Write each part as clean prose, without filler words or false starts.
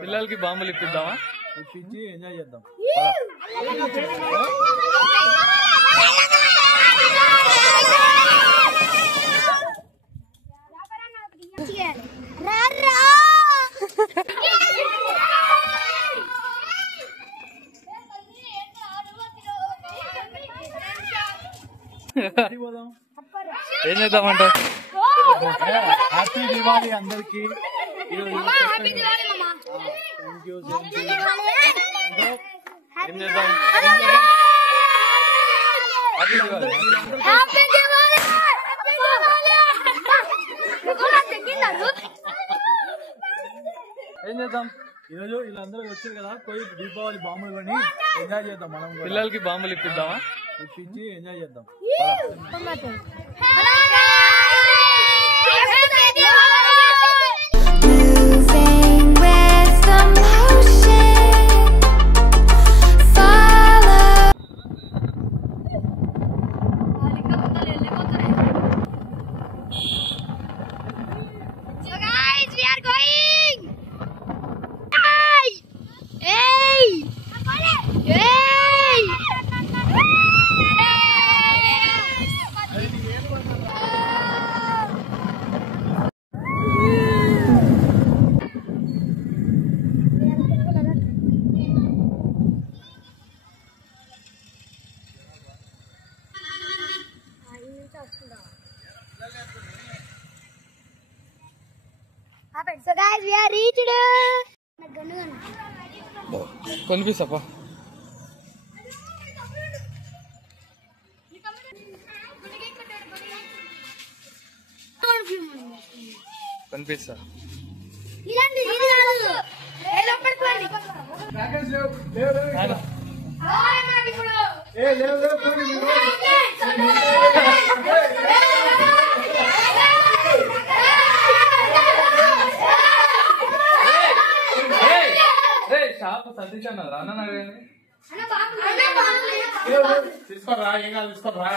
పిల్లలకి బాంబులు ఇప్పిద్దామా? ఇప్పించి ఎంజాయ్ చేద్దాం. ఏం చేద్దామంట? హ్యాపీ దివాళీ అందరికి. ఏం చేద్దాం? ఏం చేద్దాం? ఈరోజు వీళ్ళందరూ వచ్చారు కదా, పోయి దీపావళి బాంబులు కొని ఎంజాయ్ చేద్దాం. మనం పిల్లలకి బాంబులు ఇప్పిద్దామా? ఇప్పించి ఎంజాయ్ చేద్దాం. So guys, we are reached. కొనిపిస్తాపా? కనిపిస్తా. షాప్ సర్దించాను రానా తీసుకోరా, ఏం కాదు తీసుకోరా.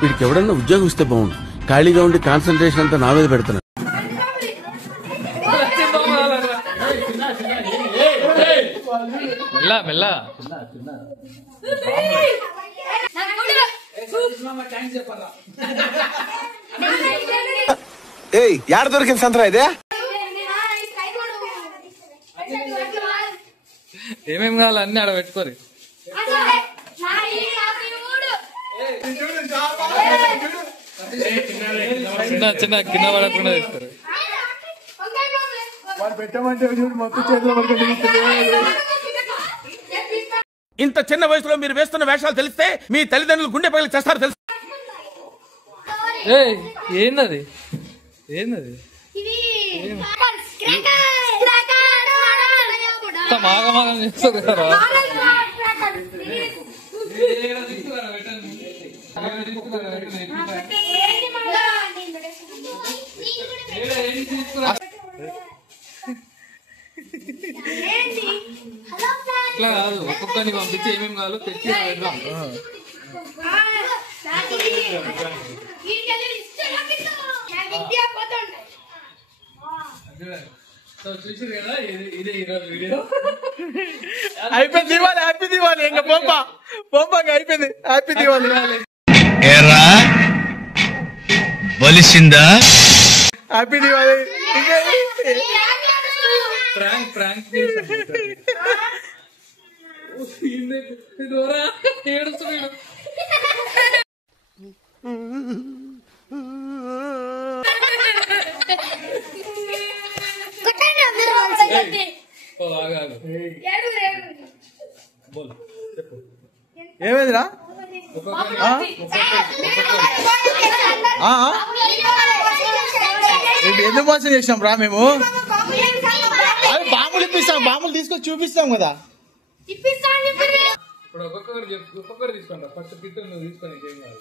వీడికి ఎవడన్నా ఉద్యోగం ఇస్తే బాగుండు. ఖాళీగా ఉండి కాన్సన్ట్రేషన్ అంతా నా మీద పెడుతున్నా. మెల్ల మెల్ల. ఏయ్ యాడ దొరికింది సంతరా ఇదే? ఏమేమి కావాలి అన్ని ఆడ పెట్టుకోరు. చిన్న చిన్న కింద పడకుండా చేస్తారు. ఇంత చిన్న వయసులో మీరు వేస్తున్న వేషాలు తెలిస్తే మీ తల్లిదండ్రులు గుండె పగిలి చేస్తారు తెలుసు. ఏందది? ఏందది? మాగమాగం చేస్తారు కదా. ఇట్లా కాదు, ఒక్కొక్కరిని పంపించి ఏమేమి కావాలో తెచ్చి పెడదాం. చూసారు కదా, ఇదే ఈరోజు వీడియో. అయిపోయింది దివాళి. హ్యాపీ దివాళి. ఇంకా పంపంగా అయిపోయింది. హ్యాపీ దివాళి. ఏరా బలిసిందా? హ్యాపీ దివాళి. ప్రాంక్ ప్రాంక్ ఏడుస్తున్నాడు. ఏమైందిరా? ఎందుకు మోసం చేసినాం రా మేము? అది బాంబులు ఇప్పిస్తాం, బాంబులు తీసుకొని చూపిస్తాం కదా. ఇప్పుడు ఒక్కొక్కరు తీసుకుంటా. ఫస్ట్ పిక్చర్ నువ్వు తీసుకొని ఏం కాదు.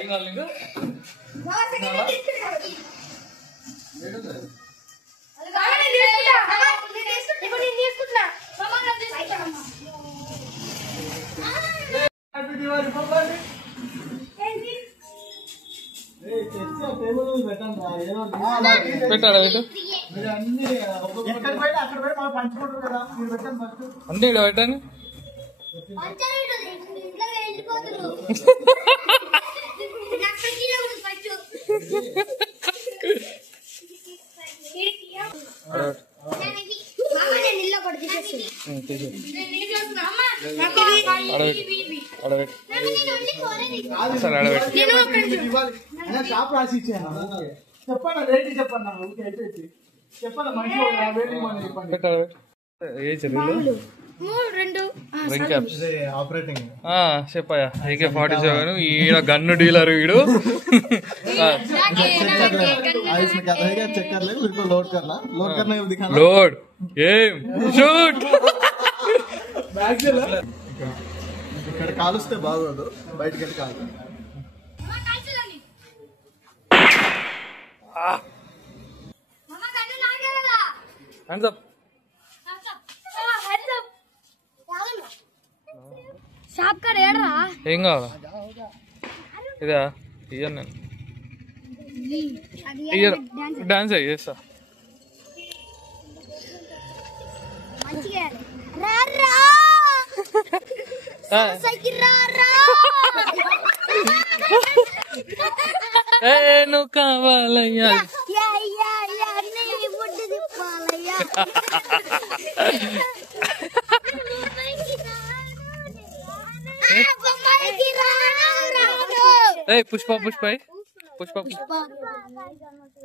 ఏం కావాలి నీకు? పెట్టాడా అంటే ఇక్కడ పెట్టాను. షాప్ రాసి ఇచ్చాను. చెప్పండి రేట్ చెప్పండి. చెప్పండి మంచి పెట్టాడు. ఏ చర్యలు ఆపరేటింగ్ చెప్పాయా AK-47 ఈడ గన్ను డీలర్ వీడు. లోడ్ ఏం షూట్. ఇక్కడ కాలుస్తే బాగోదు, బయటకి వెళ్ళి కాదు. Hands up. షాప్ కాడ ఏడరా ఏం కావాలా? ఇదా ఇయ్యను నేను. ఇయ్యరు డాన్స్ చేస్తా. నువ్వు కావాలయ్యా పుష్ప పుష్ప పుష్ప పుష్ప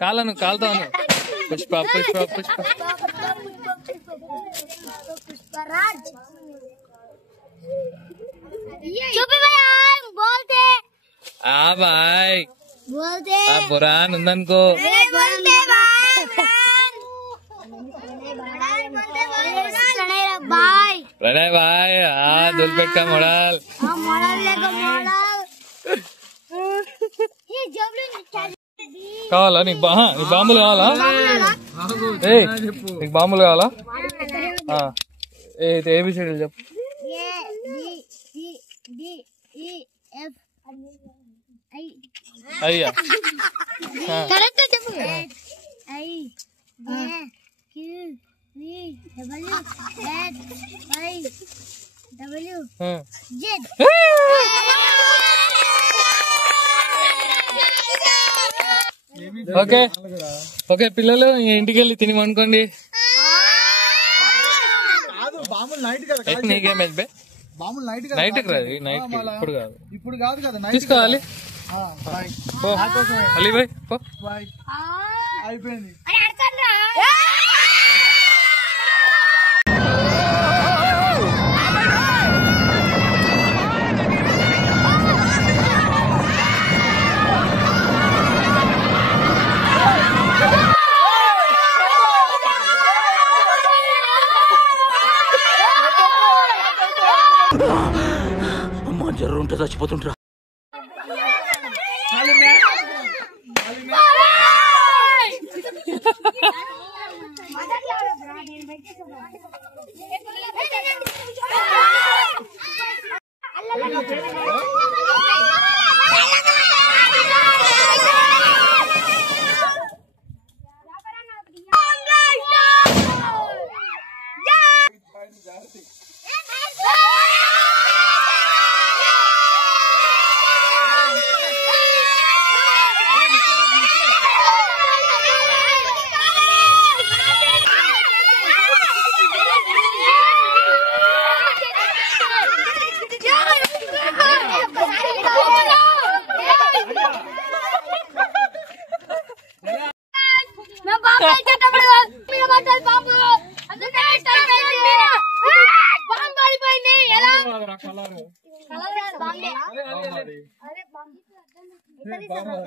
కాలను కాలుతాను. పుష్ప పుష్ప పుష్ప బాయ్ బురాన్ ఉందనుకో. ప్రణయ్ బాయ్ దుల్పెట్కా మోడల్ కావాలా? నీకు బాంబులు కావాలా? నీకు బాంబులు కావాలా? ఏబిసిడీలు చెప్పు. అయ్యా ఓకే ఓకే పిల్లలు ఇంటికి వెళ్ళి తిని అనుకోండి. నీకేం నైట్ రాదు. నైట్ ఇప్పుడు కాదు, ఇప్పుడు కాదు కదా తీసుకోవాలి. అలీ భాయ్ అయిపోయింది. అమ్మా జ్వరం ఉంటే చచ్చిపోతుంటా.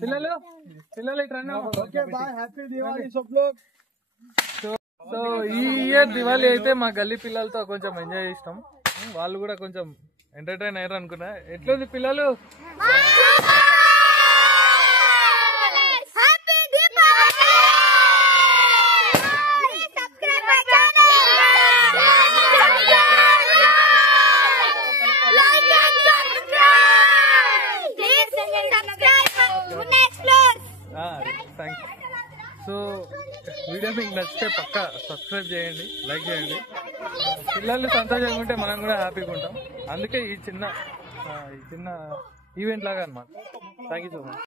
పిల్లలు పిల్లలు ఓకే బాయ్, హ్యాపీ దివాళీ सब लोग. సో ఈ ఇయర్ దివాళీ అయితే మా గల్లీ పిల్లలతో కొంచెం ఎంజాయ్ చేసినాం. వాళ్ళు కూడా కొంచెం ఎంటర్టైన్ అయ్యారు అనుకున్నా. ఎట్లుంది పిల్లలు? సో వీడియో మీకు నచ్చితే పక్కా సబ్స్క్రైబ్ చేయండి, లైక్ చేయండి. పిల్లలు సంతోషంగా ఉంటే మనం కూడా హ్యాపీగా ఉంటాం. అందుకే ఈ చిన్న ఈవెంట్ లాగా అన్నమాట. Thank you so much.